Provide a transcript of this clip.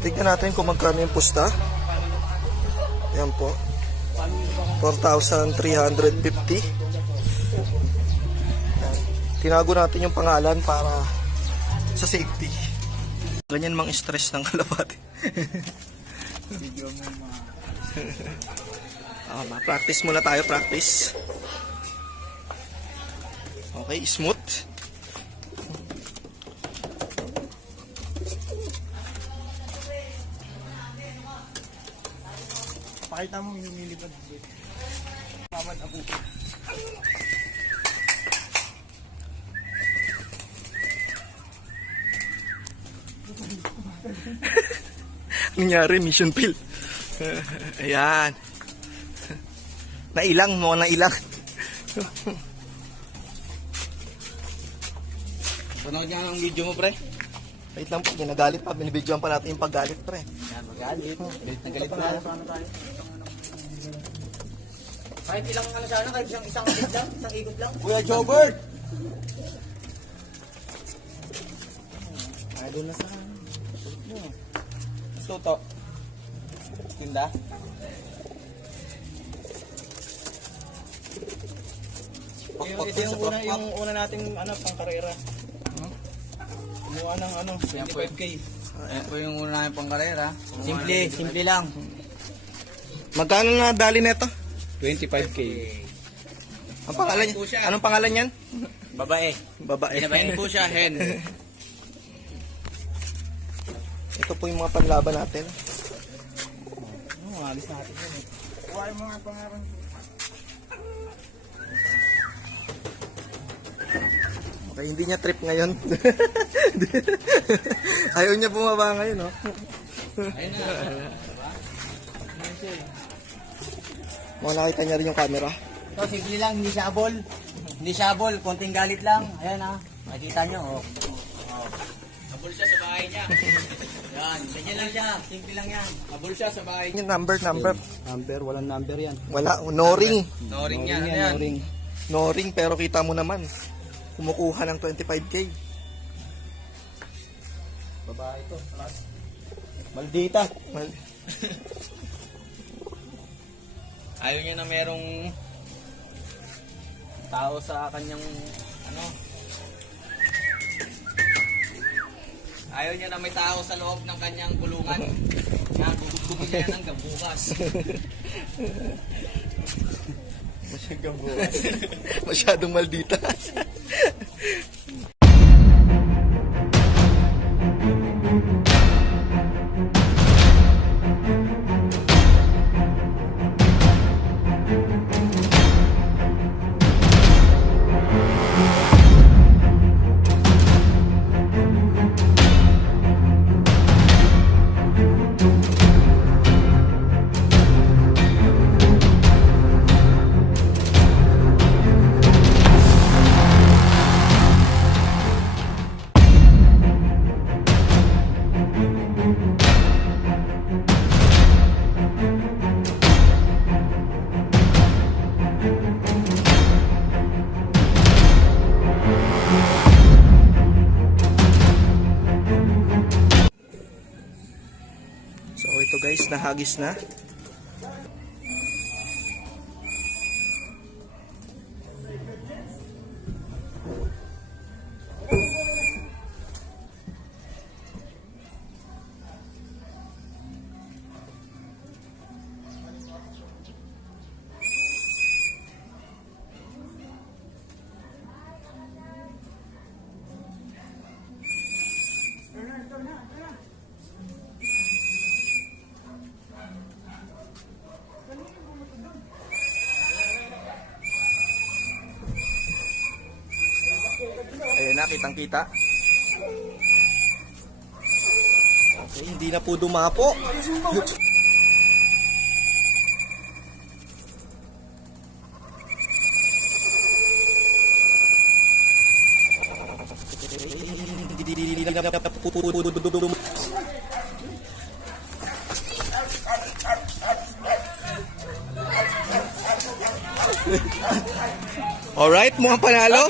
Tignan natin kung magkano yung pusta. Yan po. 4,350. Tinago natin yung pangalan para sa safety. Ganyan mang stress ng kalapati. Practice muna tayo, practice. Okay, smooth. Pakita mo yung lumilipad. Mamad ako. Nangyari, mission fail. Ayan. Nailang mo, nailang. Panood nga ang video mo, pre. Wait lang po, ginagalit pa. Binibidyoan pa natin yung paggalit, pre. Yan, magalit. Galit na galit na. Kahit ilang ano sana, kahit isang ikot lang, isang ikot lang. Kuya Jobert! Ay, doon na sa... Toto. Tinda. Ito yung una nating ano, pang karera. Kumuha ng ano, 25k. Ayan po yung una namin pang karera. Simple lang. Magkano na dali neto? 25k. Ang pangalan niya? Anong pangalan niyan? Babae. Babae. Hen po siya, hen. Ito po yung mga panlaban natin. Alis natin yun eh. Kuha yung mga pangaran. Okay, hindi niya trip ngayon. Ayaw niya bumaba ngayon, no? Ayun na. Mga nakita niya rin yung camera. So, simple lang, hindi siya abol. Hindi siya abol, konting galit lang. Ayan ha, makikita nyo. Oh. Abol siya sa bahay niya. Yan, ganyan lang siya. Simple lang yan. Abol siya sa bahay. Yung number. Number, walang number yan. Wala, no ring. No ring yan, ano yan? No ring. No ring, pero kita mo naman. Kumukuha ng 25k. Babae ito. Maldita. Ayaw niya na merong tao sa kanyang ano. Ayaw niya na may tao sa loob ng kanyang kulungan. Kaya gugugugin niya hanggang bukas. Masyadong maldita. So ito guys, nahagis na. Ayan na, kitang-kita. Okay, hindi na po dumapo. Alright, mukhang panalo.